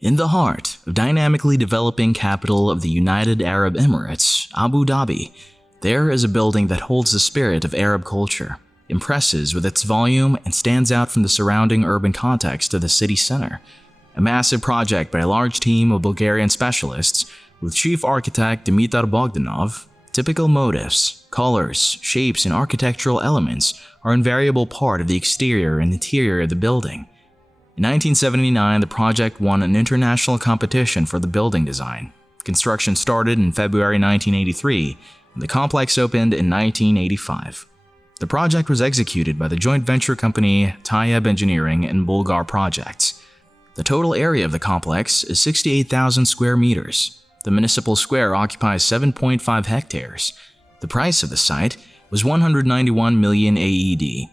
In the heart of dynamically developing capital of the United Arab Emirates, Abu Dhabi, there is a building that holds the spirit of Arab culture, impresses with its volume, and stands out from the surrounding urban context of the city center. A massive project by a large team of Bulgarian specialists, with chief architect Dimitar Bogdanov. Typical motifs, colors, shapes, and architectural elements are an invariable part of the exterior and interior of the building. In 1979, the project won an international competition for the building design. Construction started in February 1983, and the complex opened in 1985. The project was executed by the joint venture company Tayeb Engineering and Bulgar Projects. The total area of the complex is 68,000 square meters. The municipal square occupies 7.5 hectares. The price of the site was 191 million AED.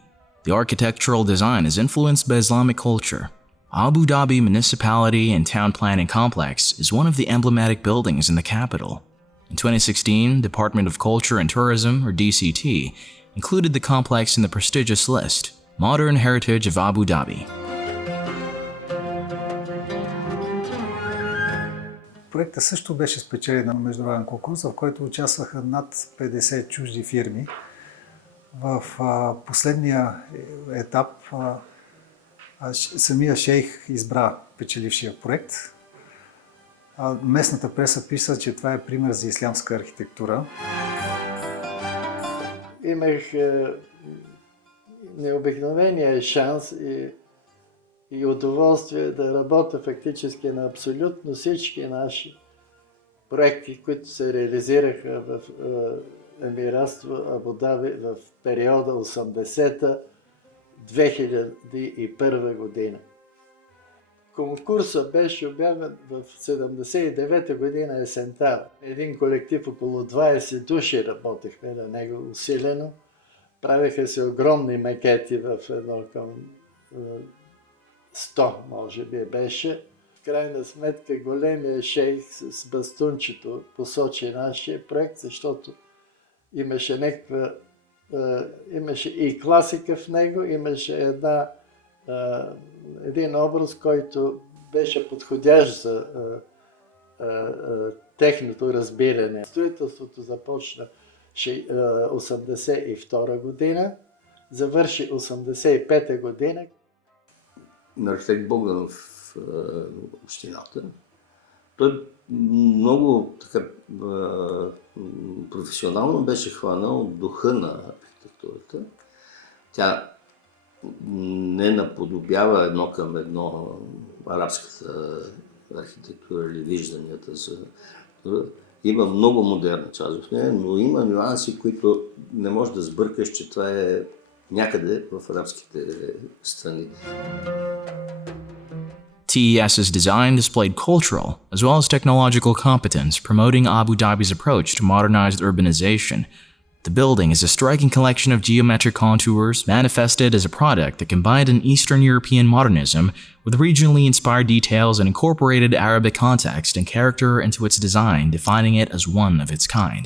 The architectural design is influenced by Islamic culture. Abu Dhabi Municipality and Town Planning Complex is one of the emblematic buildings in the capital. In 2016, Department of Culture and Tourism, or DCT, included the complex in the prestigious list, Modern Heritage of Abu Dhabi. Проектът също беше спечелен на международен конкурс, в който участваха над 50 чужди фирми. В последния етап самия шейх избра печелившия проект. Местната преса писа, че това е пример за ислямска архитектура. Имах необикновения шанс и удоволствие да работя фактически на абсолютно всички наши проекти, които се реализираха в Емиратство Абу Даби в периода 80-2001 година. Конкурсът беше обявен в 79-та година есента. Един колектив около 20 души работехме на него усилено. Правеха се огромни макети в едно към 100, може би беше. В крайна сметка големия шейх с бастунчето посочи нашия проект, защото имаше имаше и класика в него, имаше един образ, който беше подходящ за техното разбиране. Строителството започна 1982 година, завърши 1985 година. На архитект Богданов в общината. Той много така професионално беше хванал духа на архитектурата. Тя не наподобява едно към едно арабската архитектура или вижданията за... Има много модерна част в нея, но има нюанси, които не можеш да сбъркаш, че това е някъде в арабските страни. TES's design displayed cultural as well as technological competence, promoting Abu Dhabi's approach to modernized urbanization. The building is a striking collection of geometric contours manifested as a product that combined an Eastern European modernism with regionally inspired details and incorporated Arabic context and character into its design, defining it as one of its kind.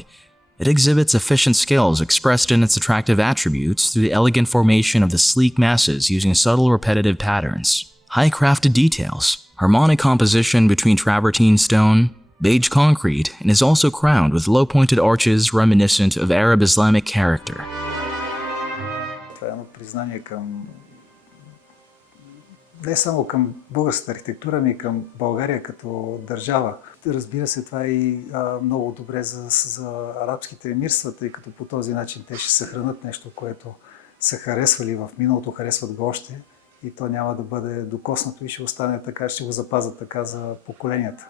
It exhibits efficient skills expressed in its attractive attributes through the elegant formation of the sleek masses using subtle repetitive patterns, high-crafted details, harmonic composition between travertine stone, beige concrete, and is also crowned with low-pointed arches reminiscent of Arab Islamic character. Това е едно признание към не само към българската архитектура, ами и към България като държава. Разбира се, това е и много добре за арабските емирства, тъй като по този начин те ще съхранят нещо, което са харесвали в миналото, харесват го още, и то няма да бъде докоснато и ще остане така, ще го запазят така за поколенията.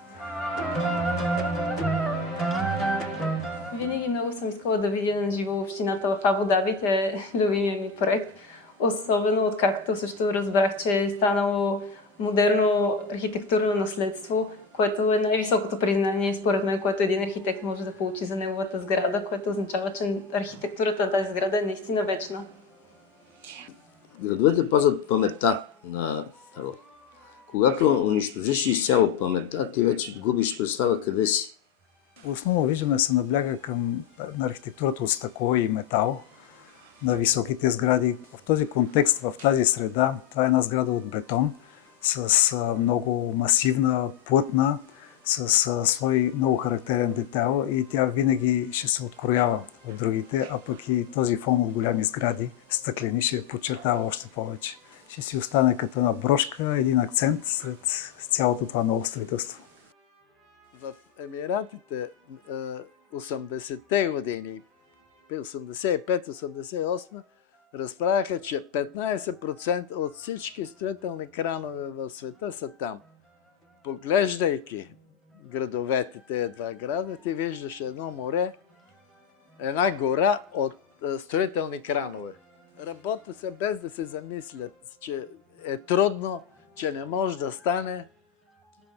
Винаги много съм искала да видя на живо общината в Абу Даби, тя е любимия ми проект. Особено откакто също разбрах, че е станало модерно архитектурно наследство, което е най-високото признание, според мен, което един архитект може да получи за неговата сграда, което означава, че архитектурата на тази сграда е наистина вечна. Градовете пазят паметта на народ. Когато унищожиш изцяло паметта, ти вече губиш представа къде си. Основно виждаме да се набляга на архитектурата от стъкло и метал, на високите сгради. В този контекст, в тази среда, това е една сграда от бетон, с много масивна, плътна, с свой много характерен детайл и тя винаги ще се откроява от другите, а пък и този фон от голями сгради, стъклени, ще подчертава още повече. Ще си остане като една брошка, един акцент сред цялото това ново строителство. В Емиратите 80-те години, 85-88, разправяха, че 15% от всички строителни кранове в света са там. Поглеждайки градовете, тези два града, ти виждаш едно море, една гора от строителни кранове. Работят се без да се замислят, че е трудно, че не може да стане.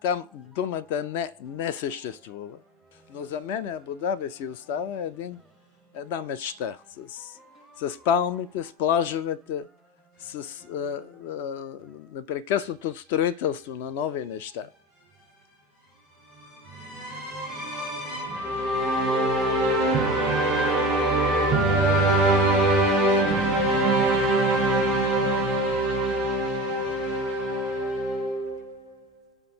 Там думата не съществува. Но за мен Абу Даби си остава една мечта с палмите, с плажовете, с непрекъснато строителство на нови неща.